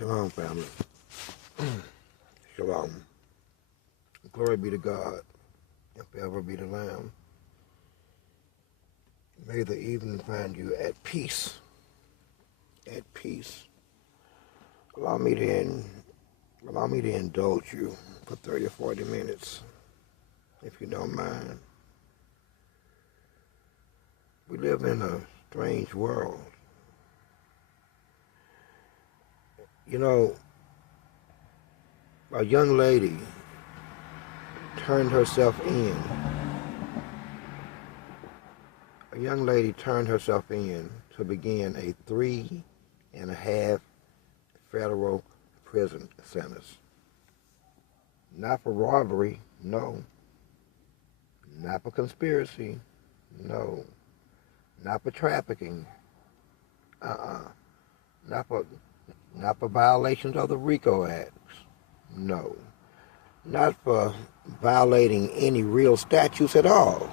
Shalom, family. Shalom. Glory be to God, and forever be the Lamb. May the evening find you at peace. At peace. Allow me to indulge you for 30 or 40 minutes, if you don't mind. We live in a strange world. You know, a young lady turned herself in. A young lady turned herself in to begin a 3.5 federal prison sentence. Not for robbery, no. Not for conspiracy, no. Not for trafficking, Not for violations of the RICO Acts, no. Not for violating any real statutes at all.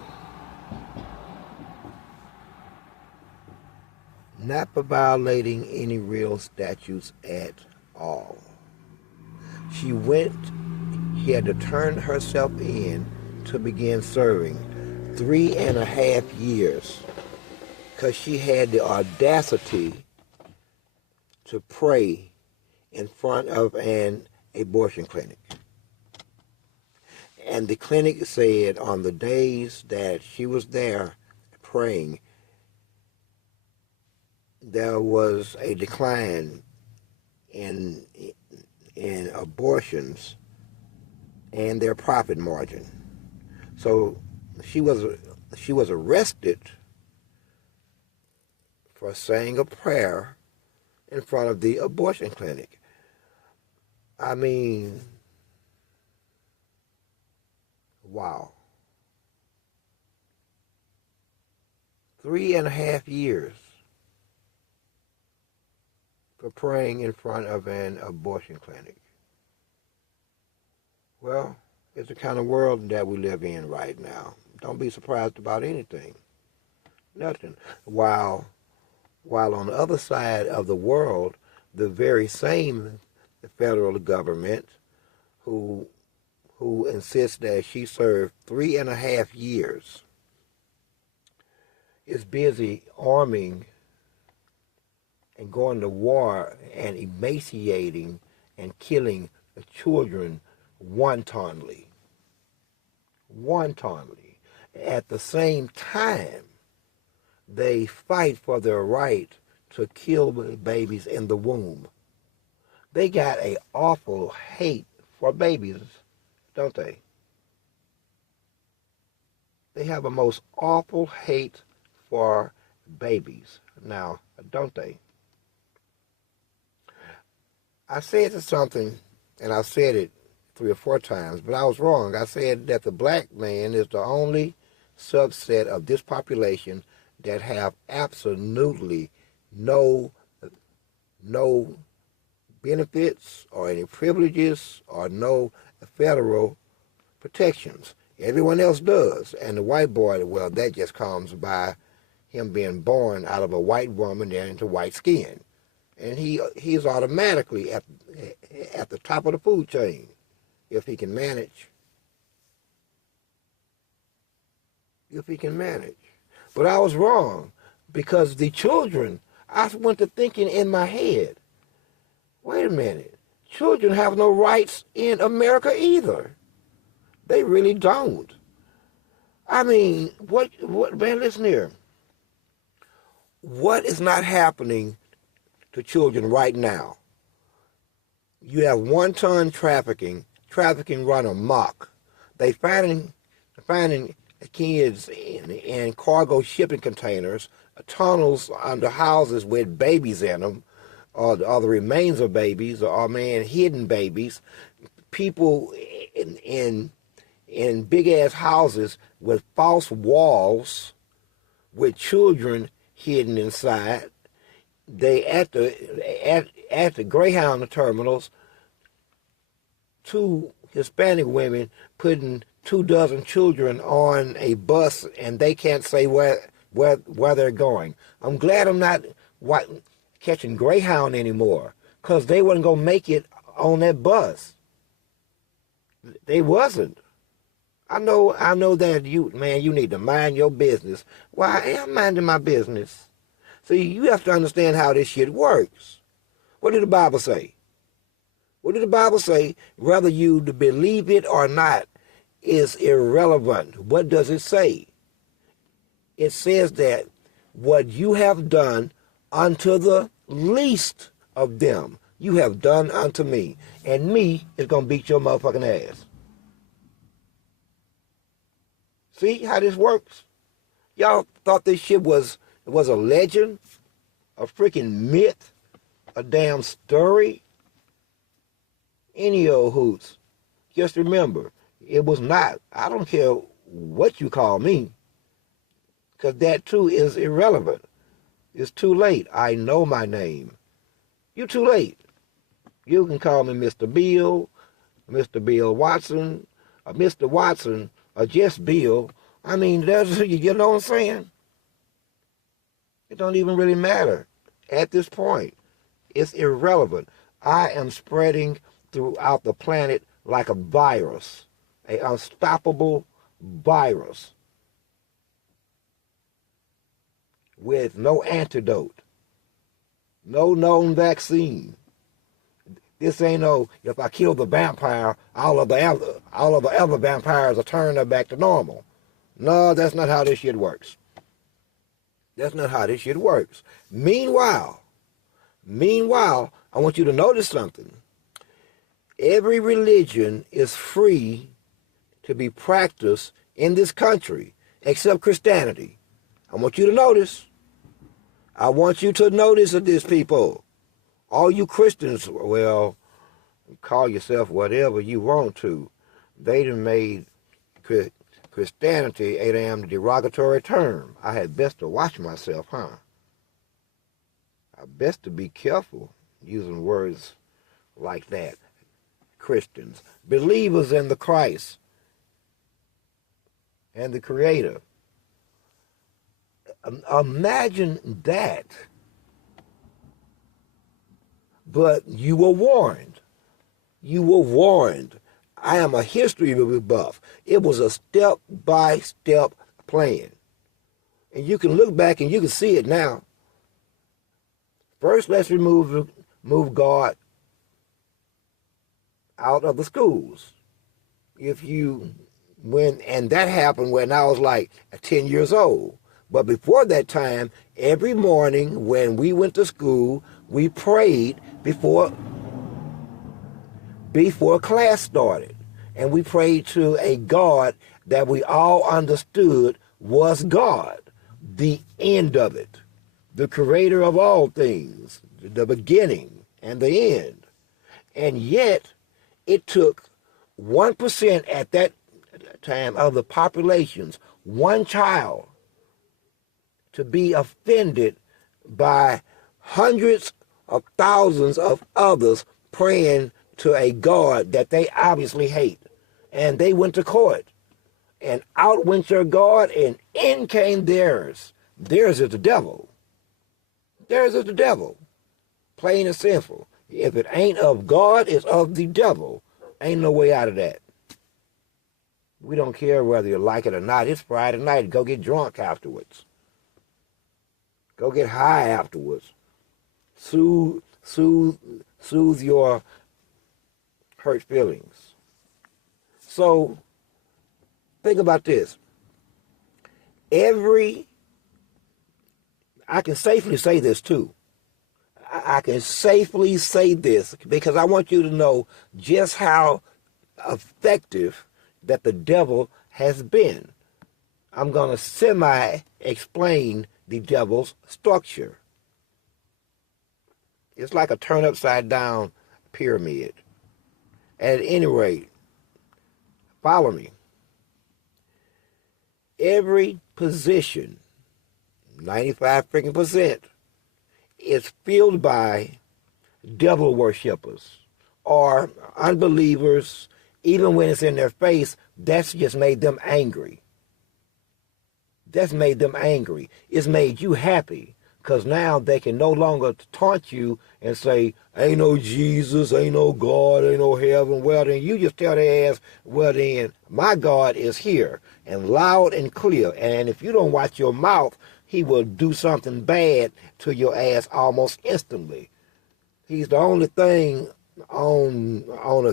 Not for violating any real statutes at all. She had to turn herself in to begin serving 3.5 years because she had the audacity to pray in front of an abortion clinic. And the clinic said on the days that she was there praying, there was a decline in abortions and their profit margin. So she was arrested for saying a prayer in front of the abortion clinic. I mean, wow. 3.5 years for praying in front of an abortion clinic. Well, it's the kind of world that we live in right now. Don't be surprised about anything. Nothing. While on the other side of the world, the very same federal government who insists that she served 3.5 years is busy arming and going to war and emaciating and killing the children wantonly. Wantonly. At the same time, they fight for their right to kill babies in the womb. They got an awful hate for babies, don't they? They have a most awful hate for babies now, don't they? I said something, and I said it 3 or 4 times, but I was wrong. I said that the black man is the only subset of this population that have absolutely no benefits or any privileges or no federal protections. Everyone else does. And the white boy, well, that just comes by him being born out of a white woman and into white skin. And he's automatically at the top of the food chain if he can manage. If he can manage. But I was wrong, because the children, I went to thinking in my head, wait a minute, children have no rights in America either. They really don't. I mean, what man, listen here. What is not happening to children right now? You have wanton trafficking run amok. They finding kids in cargo shipping containers, tunnels under houses with babies in them, or the remains of babies, or hidden babies. People in big ass houses with false walls, with children hidden inside. They at the Greyhound terminals, 2 Hispanic women putting 24 children on a bus, and they can't say where they're going. I'm glad I'm not catching Greyhound anymore, because they wasn't going to make it on that bus. They wasn't. I know that you need to mind your business. Well, I am minding my business. See, you have to understand how this shit works. What did the Bible say? What did the Bible say? Whether you believe it or not is irrelevant. What does it say? It says that what you have done unto the least of them, you have done unto me. And me is going to beat your motherfucking ass. See how this works? Y'all thought this shit was a legend, a freaking myth, a damn story? Any old hoots. Just remember, it was not. I don't care what you call me, because that too is irrelevant. It's too late. I know my name. You're too late. You can call me Mr. Bill, Mr. Bill Watson, or Mr. Watson, or just Bill. I mean, you know what I'm saying? It don't even really matter at this point. It's irrelevant. I am spreading throughout the planet like a virus, an unstoppable virus with no antidote, no known vaccine. This ain't no, if I kill the vampire, all of the other vampires will turn back to normal. No, that's not how this shit works. That's not how this shit works. Meanwhile, I want you to notice something. Every religion is free to be practiced in this country, except Christianity. I want you to notice. I want you to notice of this, people. All you Christians, well, call yourself whatever you want to. They done made Christianity a damn derogatory term. I had best to watch myself, huh? I best to be careful using words like that. Christians, believers in the Christ and the Creator. Imagine that. But you were warned. You were warned. I am a history buff. It was a step-by-step plan. And you can look back and you can see it now. First, let's remove God out of the schools. And that happened when I was like 10 years old. But before that time, every morning when we went to school, we prayed before class started. And we prayed to a God that we all understood was God, the end of it, the creator of all things, the beginning and the end. And yet, it took 1% at that time of the populations, one child, to be offended by hundreds of thousands of others praying to a God that they obviously hate. And they went to court. And out went your God, and in came theirs. Theirs is the devil. Theirs is the devil. Plain and simple. If it ain't of God, it's of the devil. Ain't no way out of that. We don't care whether you like it or not. It's Friday night. Go get drunk afterwards. Go get high afterwards. Soothe your hurt feelings. So, think about this. I can safely say this too. I can safely say this because I want you to know just how effective that the devil has been. I'm going to semi-explain the devil's structure. It's like a turn upside down pyramid. At any rate, follow me. Every position, 95% is filled by devil worshippers or unbelievers. Even when it's in their face, that's just made them angry. That's made them angry. It's made you happy because now they can no longer taunt you and say, ain't no Jesus, ain't no God, ain't no heaven. Well, then you just tell their ass, well, then my God is here and loud and clear. And if you don't watch your mouth, he will do something bad to your ass almost instantly. He's the only thing on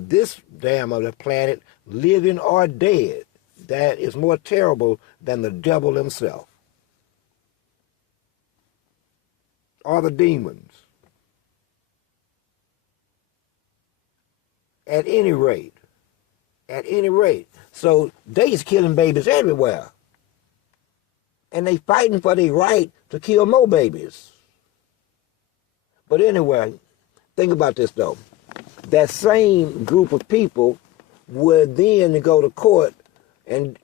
this damn of the planet, living or dead, that is more terrible than the devil himself or the demons. At any rate, so they is killing babies everywhere, and they fighting for their right to kill more babies. But anyway, think about this though. That same group of people would then go to court, and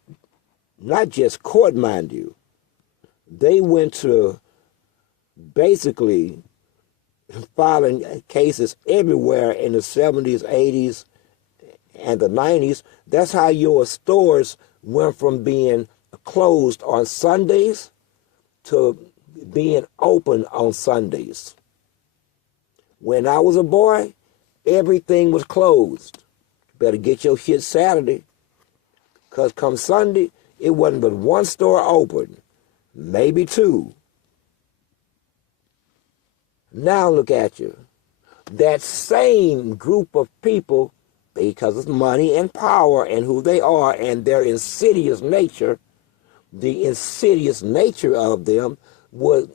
not just court, mind you, they went to basically filing cases everywhere in the 70s, 80s, and the 90s. That's how your stores went from being closed on Sundays to being open on Sundays. When I was a boy, everything was closed. Better get your shit Saturday, because come Sunday, it wasn't but one store open, maybe two. Now look at you. That same group of people, because of money and power and who they are and their insidious nature, the insidious nature of them would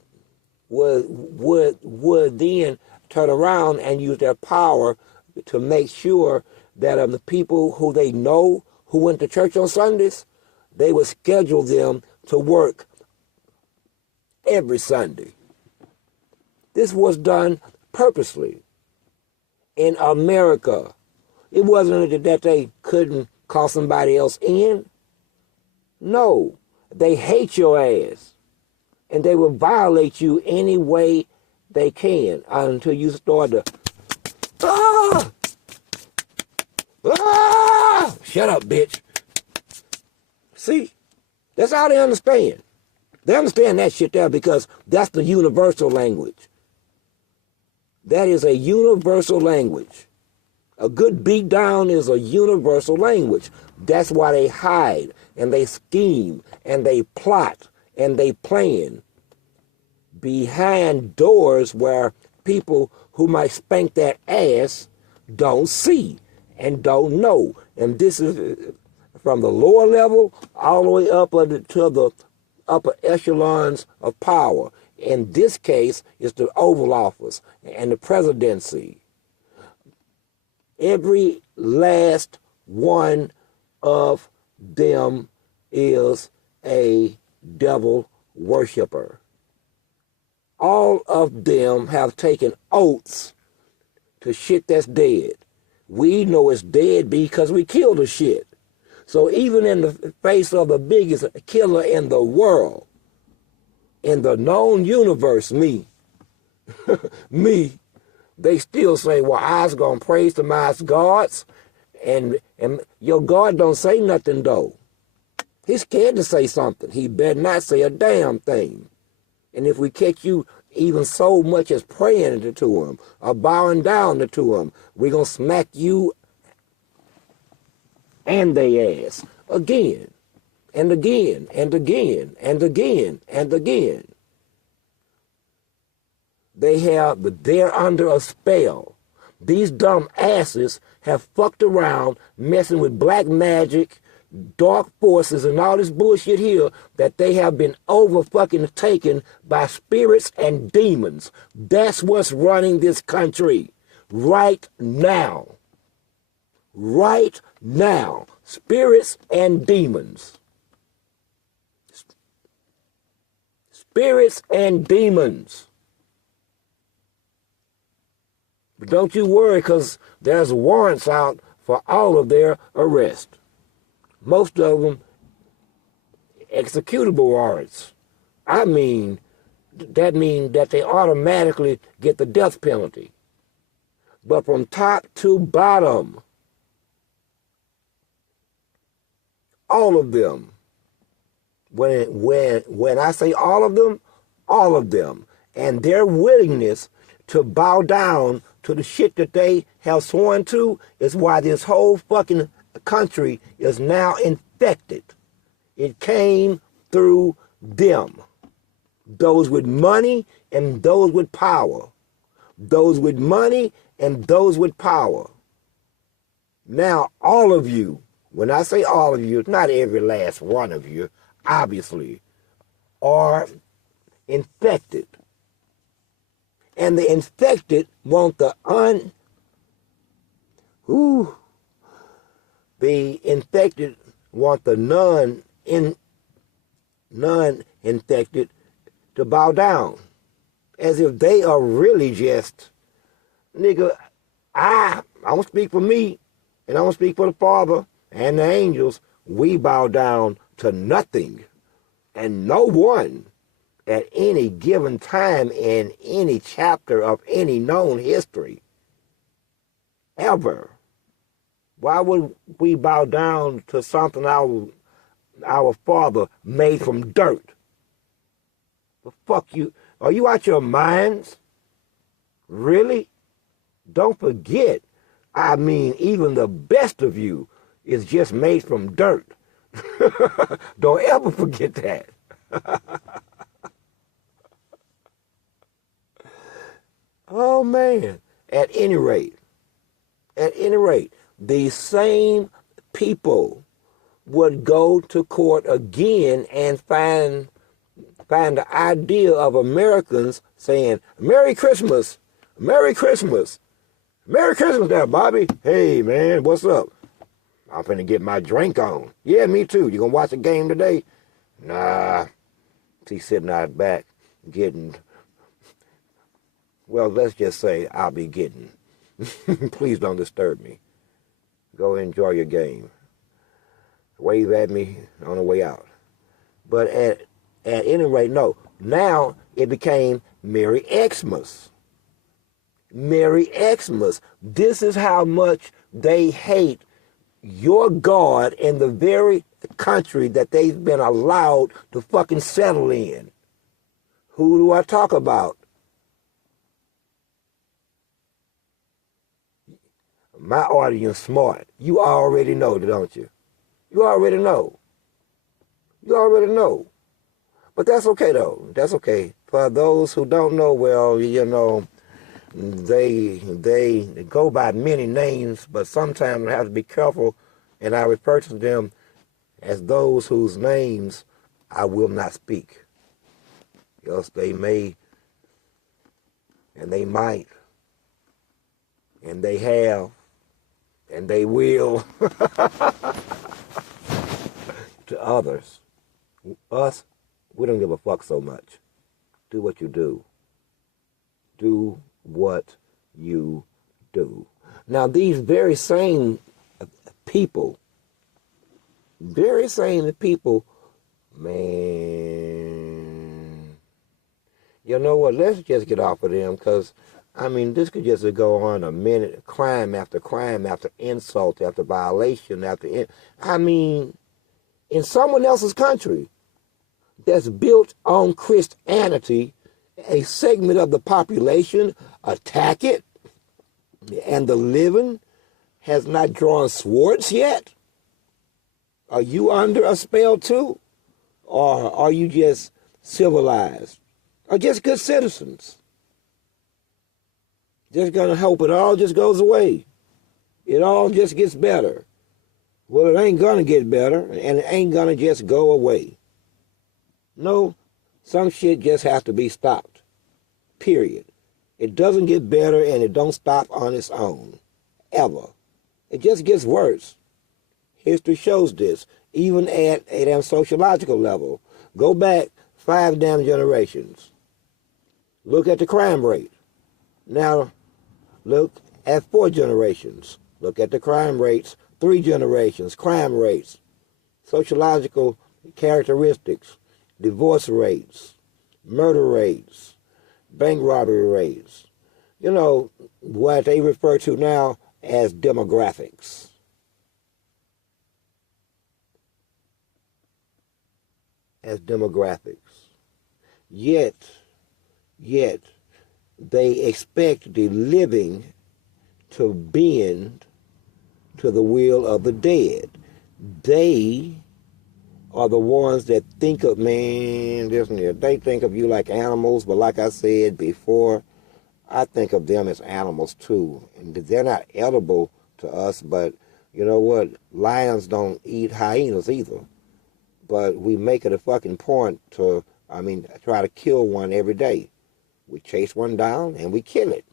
then turn around and use their power to make sure that of the people who they know who went to church on Sundays, they would schedule them to work every Sunday. This was done purposely in America. It wasn't that they couldn't call somebody else in. No, they hate your ass, and they will violate you any way they can until you start to, shut up, bitch. See, that's how they understand. They understand that shit there because that's the universal language. That is a universal language. A good beat down is a universal language. That's why they hide and they scheme and they plot and they plan behind doors where people who might spank that ass don't see and don't know. And this is from the lower level all the way up to the upper echelons of power. In this case, it's the Oval Office and the presidency. Every last one of them is a devil worshiper. All of them have taken oaths to shit that's dead. We know it's dead because we killed the shit. So even in the face of the biggest killer in the world, in the known universe, me, they still say, well, I's gonna praise to my gods, and your God don't say nothing though. He's scared to say something. He better not say a damn thing. And if we catch you even so much as praying to him or bowing down to him, we're gonna smack you and they ass again and again and again and again and again. They're under a spell. These dumb asses have fucked around messing with black magic, dark forces, and all this bullshit here that they have been over fucking taken by spirits and demons. That's what's running this country right now. Right now. Spirits and demons. Spirits and demons. But don't you worry, because there's warrants out for all of their arrest. Most of them executable warrants. That means that they automatically get the death penalty. But from top to bottom, all of them, when I say all of them, and their willingness to bow down to the shit that they have sworn to is why this whole fucking country is now infected. It came through them. Those with money and those with power. Those with money and those with power. Now, all of you, when I say all of you, not every last one of you, obviously, are infected. And the infected want the infected want the non-infected to bow down. As if they are really just, nigga, I don't speak for me, and I don't speak for the Father and the angels. We bow down to nothing and no one at any given time in any chapter of any known history. Ever. Why would we bow down to something our Father made from dirt? The fuck you? Are you out your minds? Really? Don't forget, I mean, even the best of you is just made from dirt. Don't ever forget that. Oh, man. At any rate, these same people would go to court again and find the idea of Americans saying, Merry Christmas, Merry Christmas, Merry Christmas there, Bobby. Hey, man, what's up? I'm finna get my drink on. Yeah, me too. You gonna watch the game today? Nah. He's sitting out back getting, well, let's just say I'll be getting. Please don't disturb me. Go enjoy your game. Wave at me on the way out. But at any rate, no. Now it became Merry Xmas. Merry Xmas. This is how much they hate your God in the very country that they've been allowed to fucking settle in. Who do I talk about? My audience smart. You already know, don't you? You already know. You already know. But that's okay, though. That's okay. For those who don't know, well, you know, they go by many names, but sometimes I have to be careful, and I refer to them as those whose names I will not speak. Else they may, and they might, and they have, and they will to others. Us, we don't give a fuck so much. Do what you do. Do what you do. Now, these very same people, man, you know what, let's just get off of them, because, I mean, this could just go on a minute, crime after insult, after violation, I mean, in someone else's country that's built on Christianity, a segment of the population attack it, and the living has not drawn swords yet? Are you under a spell too? Or are you just civilized? Or just good citizens? Just gonna hope it all just goes away. It all just gets better. Well, it ain't gonna get better, and it ain't gonna just go away. No, some shit just has to be stopped. Period. It doesn't get better, and it don't stop on its own. Ever. It just gets worse. History shows this, even at a damn sociological level. Go back 5 damn generations. Look at the crime rate. Now, look at 4 generations. Look at the crime rates, 3 generations, crime rates, sociological characteristics, divorce rates, murder rates, bank robbery rates. You know, what they refer to now as demographics. Yet, yet they expect the living to bend to the will of the dead. They are the ones that think of, man, this and that. They think of you like animals, but like I said before, I think of them as animals too. And they're not edible to us, but you know what? Lions don't eat hyenas either. But we make it a fucking point to, try to kill one every day. We chase one down and we kill it.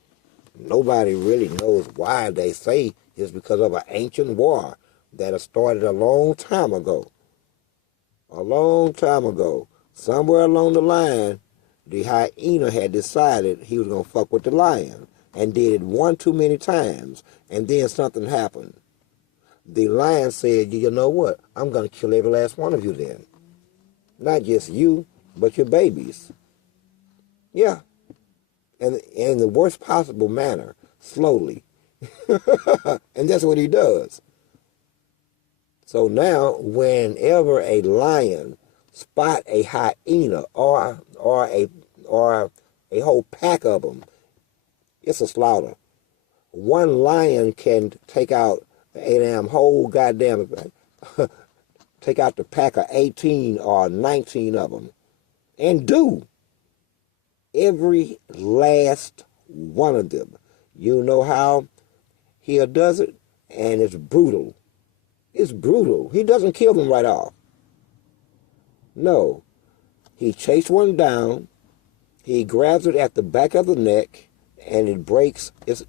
Nobody really knows why. They say it's because of an ancient war that started a long time ago. A long time ago. Somewhere along the line, the hyena had decided he was going to fuck with the lion and did it one too many times, and then something happened. The lion said, you know what? I'm going to kill every last one of you then. Not just you, but your babies. Yeah. And in the worst possible manner, slowly. And that's what he does. So now, whenever a lion spot a hyena or a whole pack of them, it's a slaughter. One lion can take out a damn whole goddamn, take out the pack of 18 or 19 of them, and do. Every last one of them. You know how he does it? And it's brutal. It's brutal. He doesn't kill them right off. No. He chased one down, he grabs it at the back of the neck, and it breaks its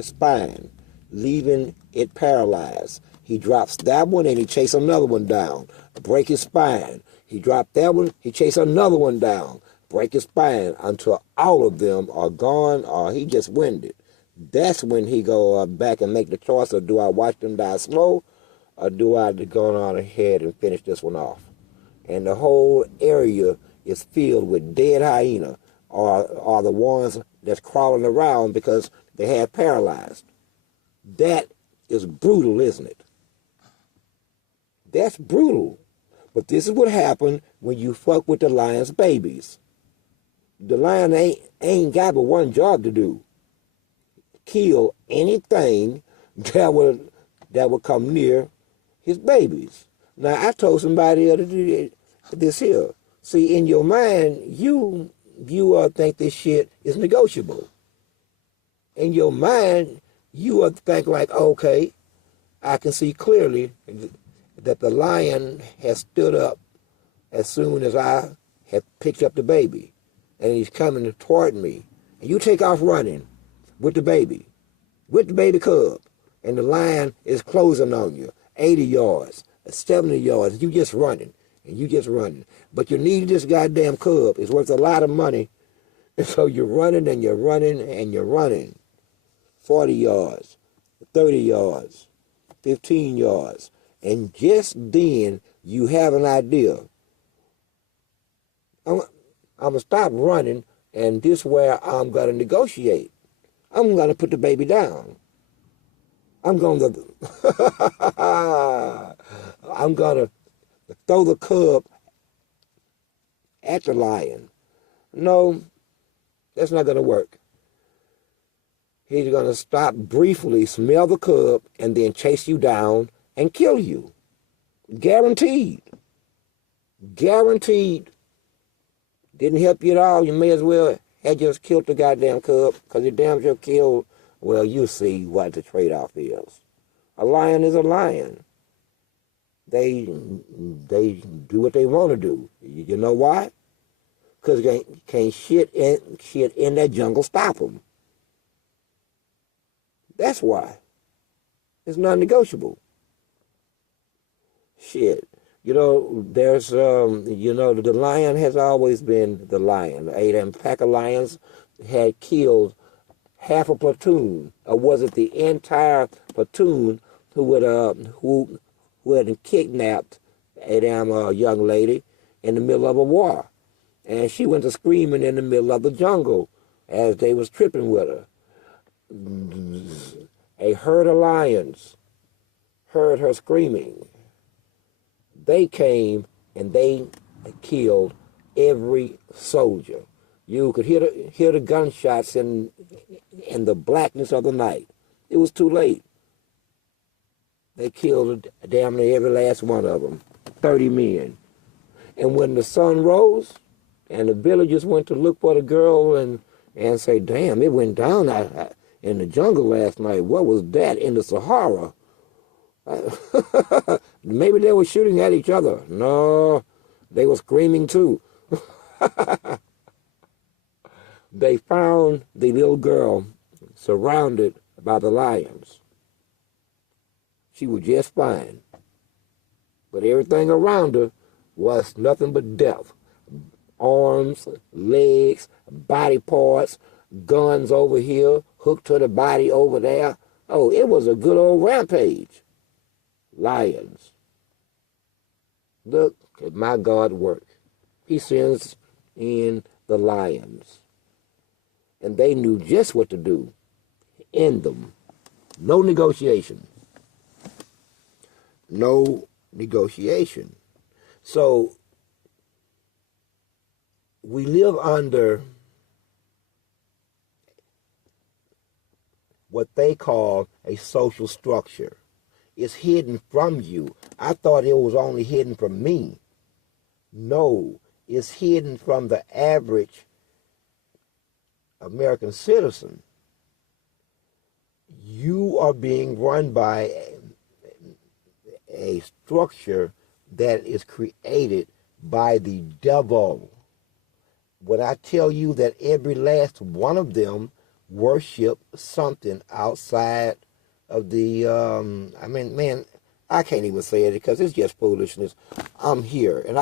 spine, leaving it paralyzed. He drops that one and he chases another one down, break his spine. He dropped that one, he chases another one down, break his spine, until all of them are gone or he just winded. That's when he go back and make the choice of, do I watch them die slow or do I go on ahead and finish this one off? And the whole area is filled with dead hyena or the ones that's crawling around because they had paralyzed. That is brutal, isn't it? That's brutal. But this is what happened when you fuck with the lion's babies. The lion ain't got but one job to do. Kill anything that would come near his babies. Now, I told somebody the other day this here. See, in your mind, you think this shit is negotiable. In your mind, you think like, okay, I can see clearly that the lion has stood up as soon as I have picked up the baby, and he's coming toward me. And you take off running with the baby cub, and the lion is closing on you, 80 yards, 70 yards, you just running, and you just running. But you need this goddamn cub. It's worth a lot of money, and so you're running and you're running and you're running. 40 yards, 30 yards, 15 yards, and just then you have an idea. I'm going to stop running, and this is where I'm going to negotiate. I'm going to put the baby down. I'm going to throw the cub at the lion. No, that's not going to work. He's going to stop briefly, smell the cub, and then chase you down and kill you. Guaranteed. Guaranteed. Didn't help you at all. You may as well have just killed the goddamn cub, because you damn sure killed. Well, you see what the trade-off is. A lion is a lion. They do what they want to do. You know why? Because can't shit in that jungle stop them. That's why. It's non-negotiable. Shit. You know, there's, the lion has always been the lion. A pack of lions had killed half a platoon, or was it the entire platoon who had kidnapped a damn young lady in the middle of a war. And she went to screaming in the middle of the jungle as they was tripping with her. A herd of lions heard her screaming. They came and they killed every soldier. You could hear the gunshots in the blackness of the night. It was too late. They killed damn near every last one of them, 30 men. And when the sun rose and the villagers went to look for the girl and say, damn, it went down in the jungle last night. What was that in the Sahara? Maybe they were shooting at each other. No, they were screaming too. They found the little girl surrounded by the lions. She was just fine. But everything around her was nothing but death. Arms, legs, body parts, guns over here, hooked to the body over there. Oh, it was a good old rampage. Lions. Look at my God work. He sends in the lions. And they knew just what to do. End them. No negotiation. No negotiation. So we live under what they call a social structure. It's hidden from you. I thought it was only hidden from me. No, it's hidden from the average American citizen. You are being run by a structure that is created by the devil. When I tell you that every last one of them worship something outside of the, man, I can't even say it because it's just foolishness. I'm here, and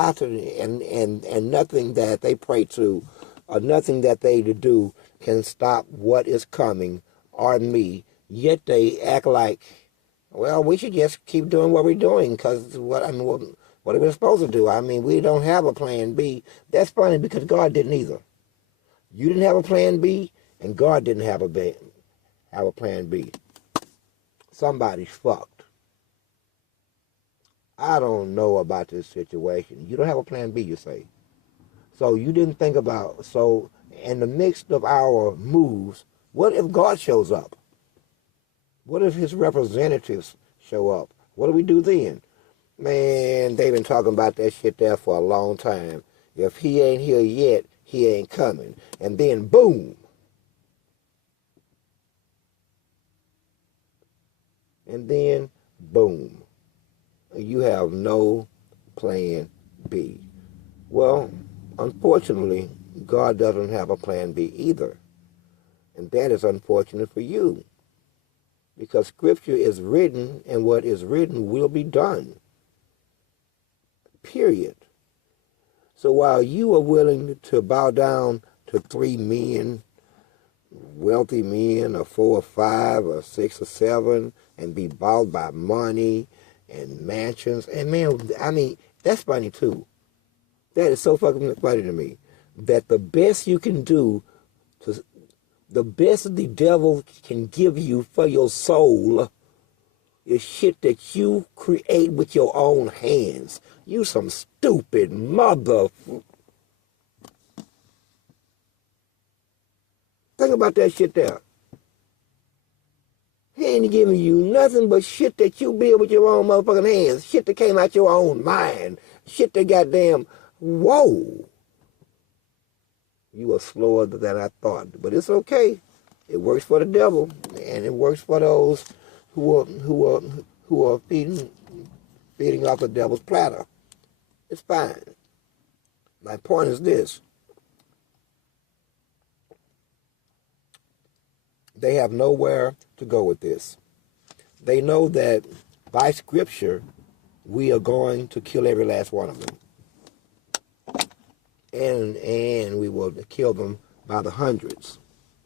nothing that they pray to, or nothing that they do can stop what is coming or me. Yet they act like, well, we should just keep doing what we're doing because what are we supposed to do? I mean, we don't have a plan B. That's funny because God didn't either. You didn't have a plan B, and God didn't have a plan B. Somebody's fucked. I don't know about this situation. You don't have a plan B, you say. So you didn't think about, so in the midst of our moves, what if God shows up? What if his representatives show up? What do we do then? Man, they've been talking about that shit there for a long time. If he ain't here yet, he ain't coming. And then boom. And then boom. You have no plan B. Well, unfortunately, God doesn't have a plan B either. And that is unfortunate for you. Because Scripture is written, and what is written will be done. Period. So while you are willing to bow down to 3 men, wealthy men, or 4 or 5 or 6 or 7, and be bought by money and mansions, and man, I mean, that's funny too. That is so fucking funny to me. That the best you can do, the best the devil can give you for your soul is shit that you create with your own hands. You some stupid mother. Think about that shit there. He ain't giving you nothing but shit that you build with your own motherfucking hands. Shit that came out your own mind. Shit that goddamn, whoa. You are slower than I thought. But it's okay. It works for the devil. And it works for those who are feeding off the devil's platter. It's fine. My point is this. They have nowhere to go with this. They know that by Scripture, we are going to kill every last one of them. And we will kill them by the hundreds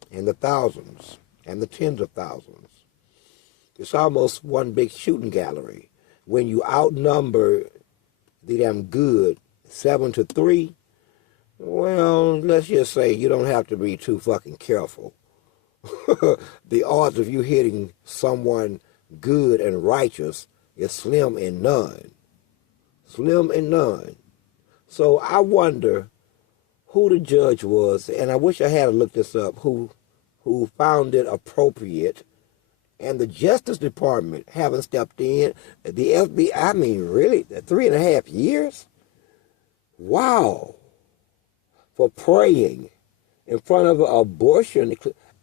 and the thousands and the tens of thousands. It's almost one big shooting gallery. When you outnumber the damn good 7-3, well, let's just say you don't have to be too fucking careful. The odds of you hitting someone good and righteous is slim and none. Slim and none. So I wonder who the judge was, and I wish I had looked this up, who found it appropriate, and the Justice Department haven't stepped in. The FBI, I mean, really, 3.5 years? Wow. For praying in front of an abortion.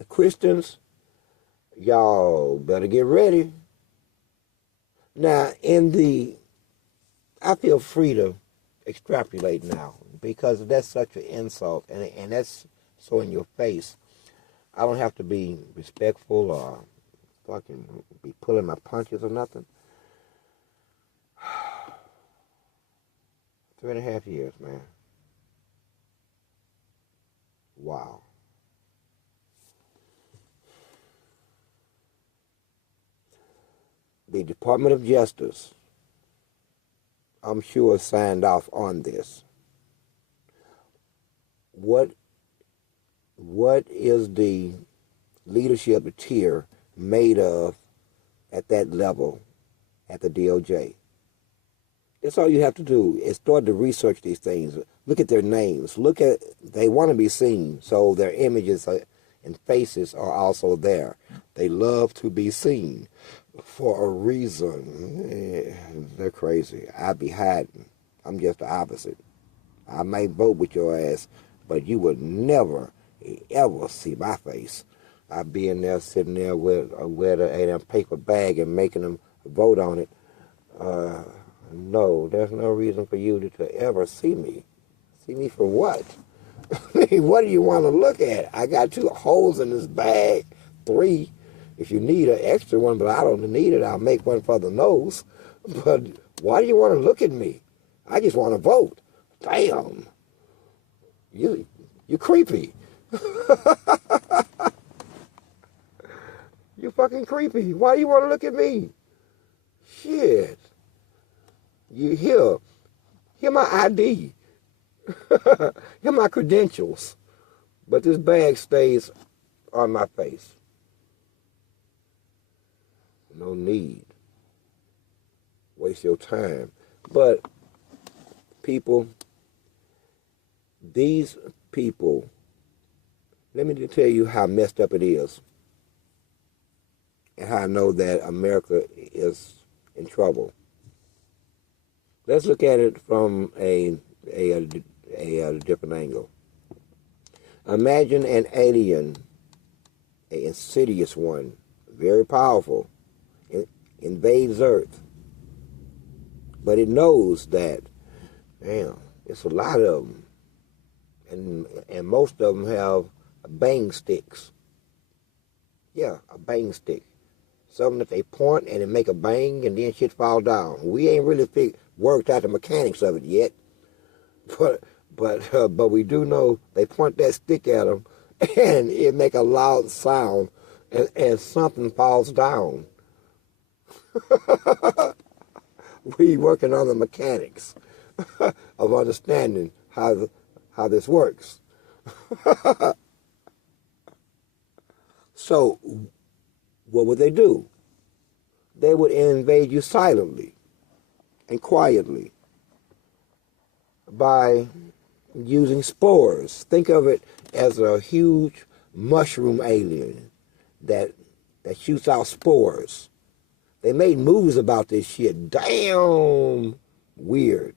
Christians, y'all better get ready. Now, I feel free to extrapolate now because that's such an insult, and that's so in your face. I don't have to be respectful or fucking be pulling my punches or nothing. 3.5 years, man. Wow. The Department of Justice, I'm sure, signed off on this. What is the leadership tier made of at that level at the DOJ? That's all you have to do is start to research these things. Look at their names. They want to be seen, so their images and faces are also there. They love to be seen for a reason. They're crazy. I'd be hiding. I'm just the opposite. I may vote with your ass, but you would never, ever see my face. I'd be in there sitting there with a paper bag and making them vote on it. No, there's no reason for you to ever see me. See me for what? I mean, what do you want to look at? I got 2 holes in this bag, 3. If you need an extra one, but I don't need it, I'll make one for the nose. But why do you want to look at me? I just want to vote. Damn. You creepy. You fucking creepy. Why do you want to look at me? Shit. You here my ID. Here my credentials. But this bag stays on my face. No need. Waste your time. But people, these people, let me tell you how messed up it is and how I know that America is in trouble. Let's look at it from a different angle. Imagine an alien, an insidious one, very powerful, invades Earth. But it knows that, damn, it's a lot of them. And most of them have bang sticks. Yeah, a bang stick. Something that they point and it make a bang and then shit fall down. We ain't really worked out the mechanics of it yet. But we do know they point that stick at them and it make a loud sound and something falls down. We working on the mechanics of understanding how this works. So, what would they do? They would invade you silently and quietly by using spores. Think of it as a huge mushroom alien that shoots out spores. They made movies about this shit. Damn weird.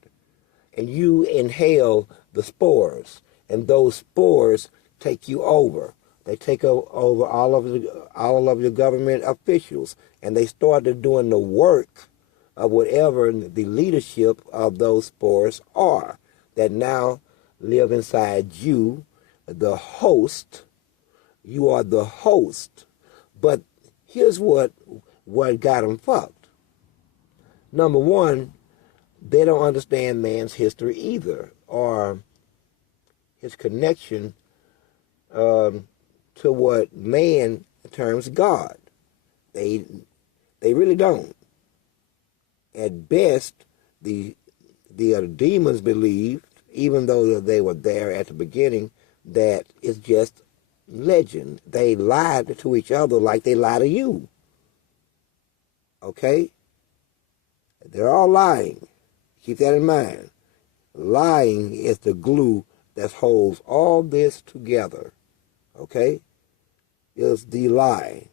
And you inhale the spores, and those spores take you over. They take over all of your government officials, and they started doing the work of whatever the leadership of those spores are that now live inside you, the host. You are the host. But here's what got them fucked. Number one, they don't understand man's history either, or his connection to what man terms God. They really don't. At best, the demons believed, even though they were there at the beginning, that it's just legend. They lied to each other like they lie to you. Okay? They're all lying. Keep that in mind. Lying is the glue that holds all this together, okay, is the lie,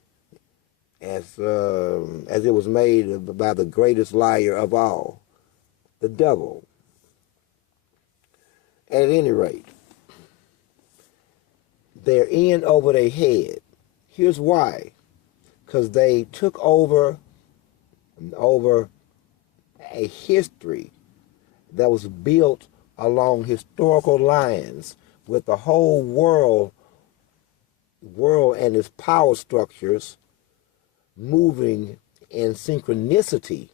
as it was made by the greatest liar of all, the devil. At any rate, they're in over their head. Here's why. Because they took over a history that was built along historical lines, with the whole world and its power structures moving in synchronicity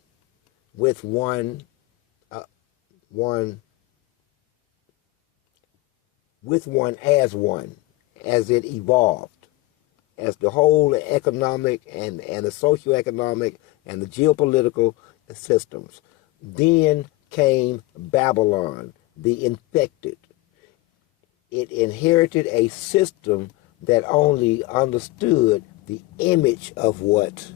with one as it evolved, as the whole economic and the socioeconomic and the geopolitical systems. Then came Babylon, the infected. It inherited a system that only understood the image of what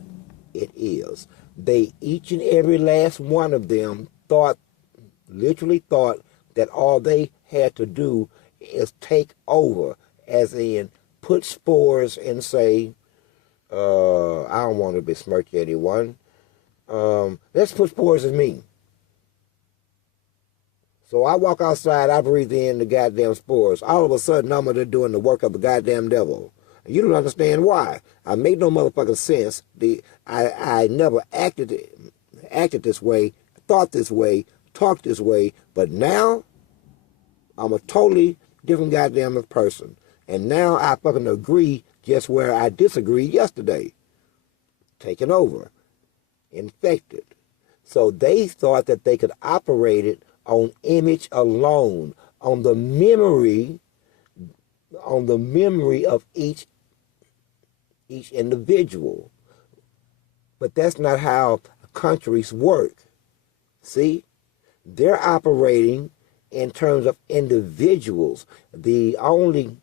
it is. They, each and every last one of them, literally thought that all they had to do is take over, as in put spores and say, I don't want to besmirch anyone. Let's put spores in me. So I walk outside, I breathe in the goddamn spores. All of a sudden, I'm doing the work of the goddamn devil. And you don't understand why. I make no motherfucking sense. I never acted this way, thought this way, talked this way, but now I'm a totally different goddamn person. And now I fucking agree just where I disagreed yesterday. Taken over. Infected. So they thought that they could operate it on image alone, on the memory of each individual. But that's not how countries work. See? They're operating in terms of individuals. The only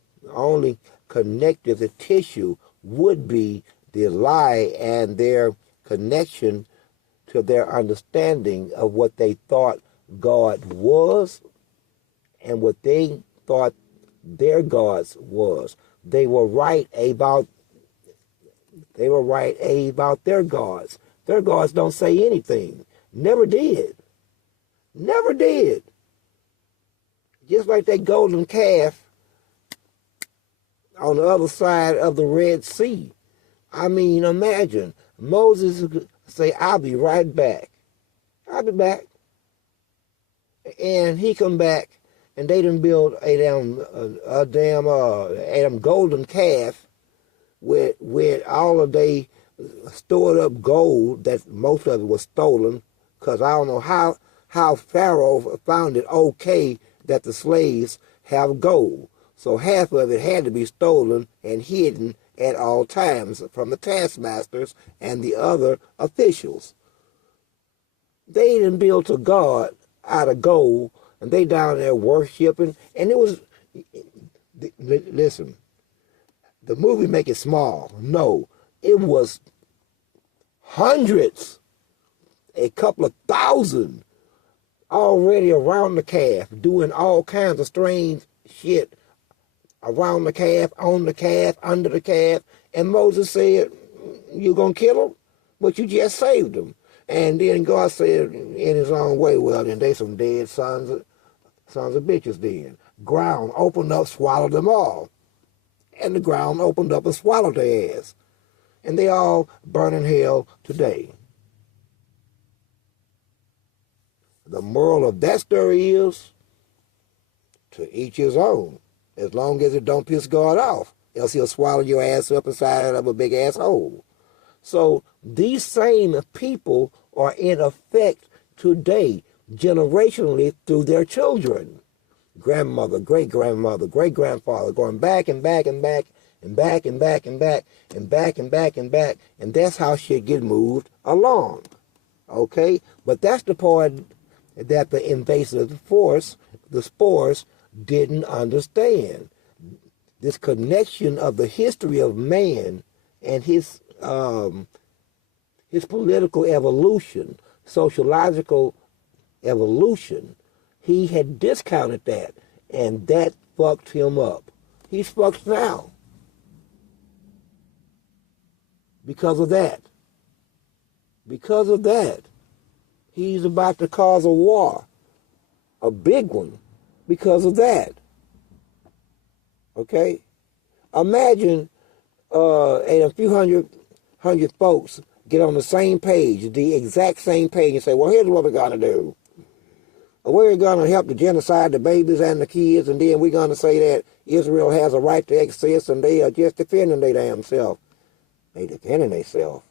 connective tissue would be the lie and their connection to their understanding of what they thought God was and what they thought their gods was. They were right about their gods. Their gods don't say anything. Never did. Never did. Just like that golden calf on the other side of the Red Sea. I mean, imagine Moses say, "I'll be right back. I'll be back." And he come back, and they done build a damn golden calf with all of they stored up gold, that most of it was stolen, because I don't know how Pharaoh found it okay that the slaves have gold. So half of it had to be stolen and hidden at all times from the taskmasters and the other officials. They done built a god out of gold, and they down there worshiping, and it was, listen, the movie make it small. No, it was hundreds, a couple of thousand already around the calf, doing all kinds of strange shit around the calf, on the calf, under the calf. And Moses said, "You gonna kill him? But you just saved him." And then God said in his own way, "Well, then they some dead sons of bitches then." Ground opened up, swallowed them all. And the ground opened up and swallowed their ass. And they all burn in hell today. The moral of that story is, to each his own, as long as it don't piss God off, else he'll swallow your ass up inside of a big asshole. So these same people are in effect today, generationally, through their children. Grandmother, great-grandmother, great-grandfather, going back and back and back and back and back and back and back and back and back. And that's how shit get moved along. Okay? But that's the part that the invasive force, the spores, didn't understand. This connection of the history of man and his political evolution, sociological evolution, he had discounted that. And that fucked him up. He's fucked now. Because of that. Because of that. He's about to cause a war. A big one. Because of that. Okay? Imagine and a few hundred folks get on the same page, the exact same page, and say, well, here's what we're going to do. We're going to help to genocide the babies and the kids, and then we're going to say that Israel has a right to exist, and they are just defending their damn self. They defending themselves.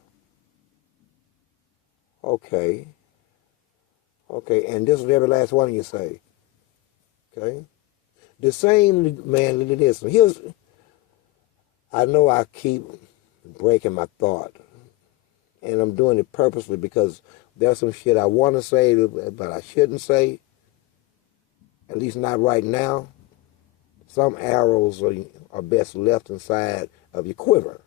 Okay. Okay, and this is every last one of you say. Okay? The same man did this. Here's, I know I keep breaking my thought, and I'm doing it purposely because there's some shit I want to say, but I shouldn't say, at least not right now. Some arrows are best left inside of your quiver.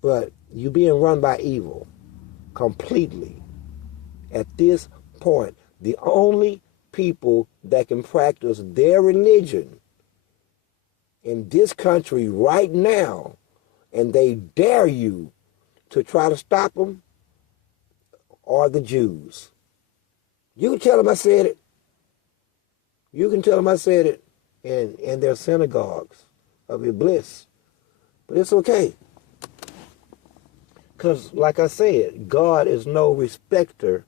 But you're being run by evil completely. At this point, the only people that can practice their religion in this country right now, and they dare you to try to stop them, are the Jews. You can tell them I said it. You can tell them I said it in their synagogues of Iblis. But it's okay. Because, like I said, God is no respecter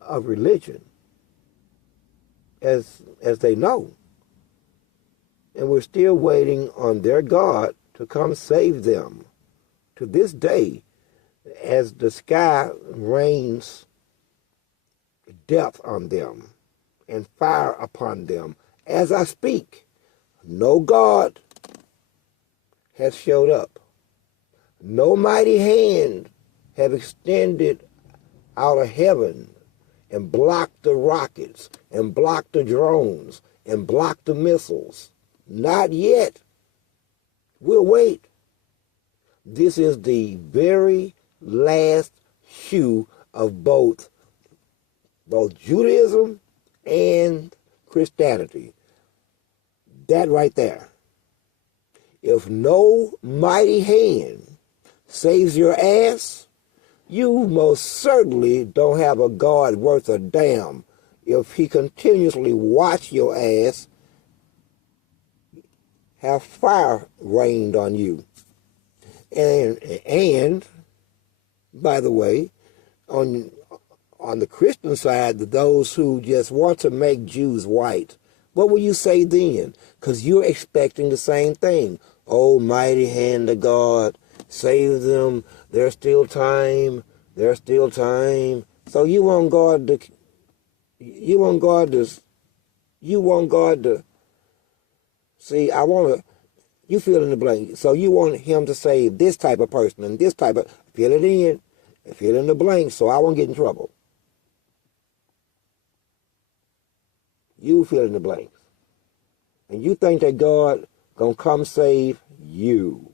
of religion, as they know. And we're still waiting on their God to come save them. To this day, as the sky rains death on them and fire upon them, as I speak, no God has showed up. No mighty hand have extended out of heaven and blocked the rockets and blocked the drones and blocked the missiles. Not yet. We'll wait. This is the very last shoe of both Judaism and Christianity. That right there. If no mighty hand saves your ass, you most certainly don't have a God worth a damn if he continuously watch your ass have fire rained on you. And by the way, on the Christian side, those who just want to make Jews white, what will you say then? Because you're expecting the same thing. Oh, mighty hand of God, save them. There's still time. There's still time. So you want God to see, you fill in the blank. So you want him to save this type of person and this type of, fill it in, and fill in the blank so I won't get in trouble. You fill in the blanks. And you think that God gonna come save you.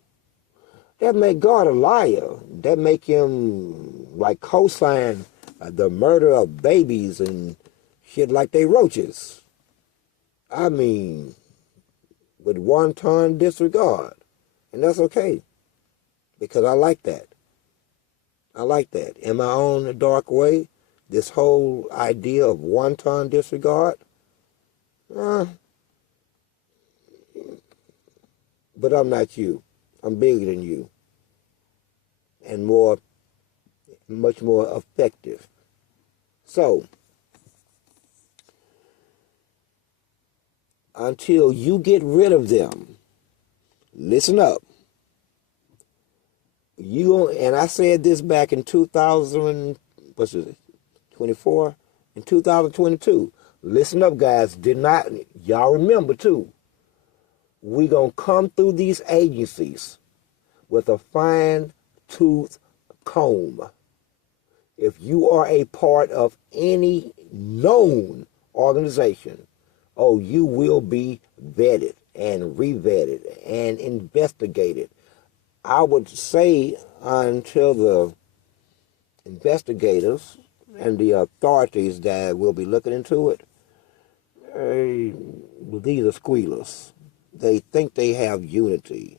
That make God a liar. That make him like co-sign the murder of babies and shit like they roaches. I mean, with wanton disregard. And that's okay. Because I like that. I like that. In my own dark way, this whole idea of wanton disregard, but I'm not you. I'm bigger than you. And much more effective. So, until you get rid of them, listen up. And I said this back in 2024? In 2022. Listen up, guys. Y'all remember too. We're going to come through these agencies with a fine-tooth comb. If you are a part of any known organization, you will be vetted and re-vetted and investigated. I would say until the investigators and the authorities that will be looking into it, these are squealers. They think they have unity,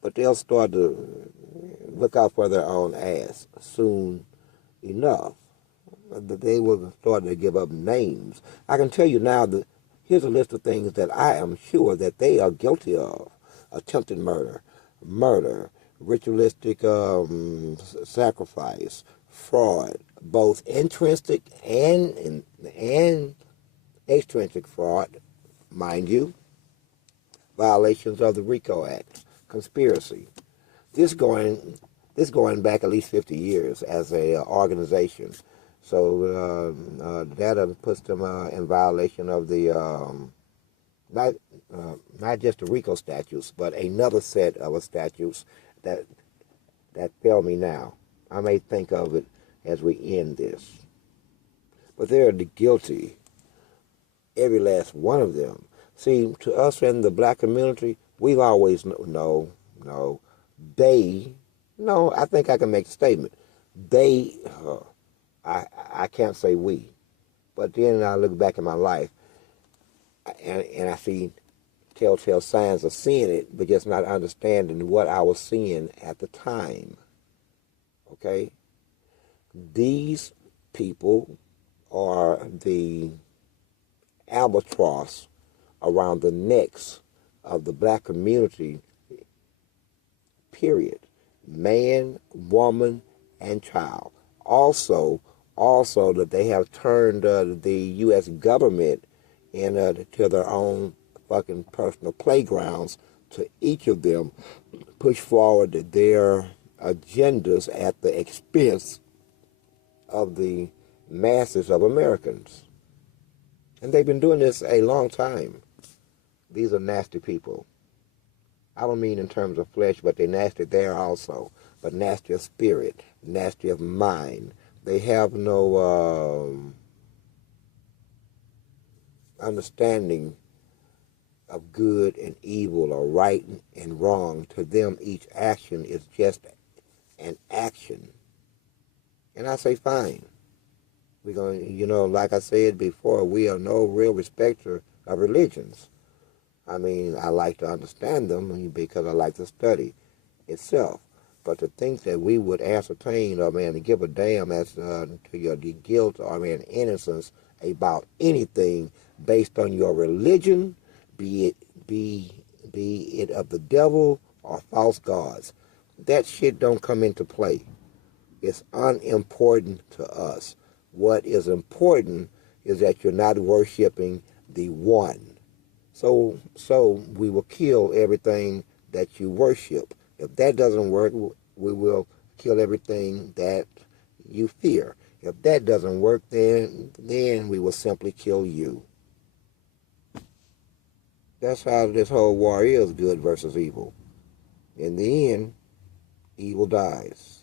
but they'll start to look out for their own ass soon enough. They will start to give up names. I can tell you now that here's a list of things that I am sure that they are guilty of: attempted murder, ritualistic sacrifice, fraud, both intrinsic and extrinsic fraud, mind you, violations of the RICO Act, conspiracy. This going back at least 50 years as a organization. So that puts them in violation of the not just the RICO statutes, but another set of statutes that fail me now. I may think of it as we end this. But they're the guilty, every last one of them. See, to us in the black community, we've always I think I can make a statement. They, I can't say we, but then I look back in my life and I see telltale signs of seeing it, but just not understanding what I was seeing at the time. Okay? These people are the albatross around the necks of the black community, period. Man, woman, and child. Also that they have turned the U.S. government to their own fucking personal playgrounds to each of them push forward their agendas at the expense of the masses of Americans. And they've been doing this a long time. These are nasty people. I don't mean in terms of flesh, but they're nasty there also. But nasty of spirit, nasty of mind. They have no understanding of good and evil or right and wrong. To them, each action is just an action. And I say, fine. We're going to, like I said before, we are no real respecter of religions. I mean, I like to understand them because I like to study itself. But to think that we would ascertain or, to give a damn as to your guilt or, innocence about anything based on your religion, be it of the devil or false gods, that shit don't come into play. It's unimportant to us. What is important is that you're not worshiping the one. So we will kill everything that you worship. If that doesn't work, we will kill everything that you fear. If that doesn't work, then we will simply kill you. That's how this whole war is, good versus evil. In the end, evil dies.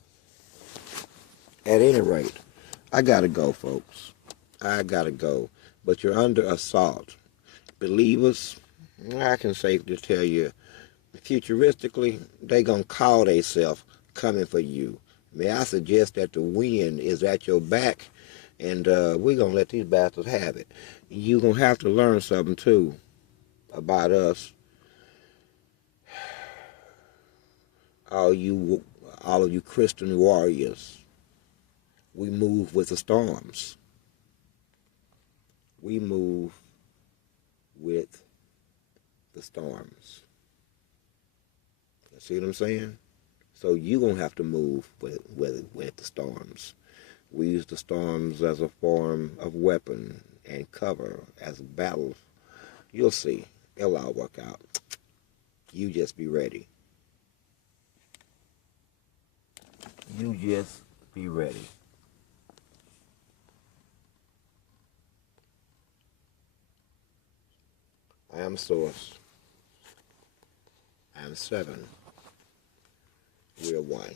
At any rate, I gotta go, folks. I gotta go. But you're under assault. Believers, I can safely tell you, futuristically, they gonna call themselves coming for you. May I suggest that the wind is at your back, and we're gonna let these bastards have it. You're gonna have to learn something too about us. All of you Christian warriors, we move with the storms. We move with the storms. See what I'm saying? So you're going to have to move with the storms. We use the storms as a form of weapon and cover as battle. You'll see. It'll all work out. You just be ready. You just be ready. I am Source. I am 7. We are one.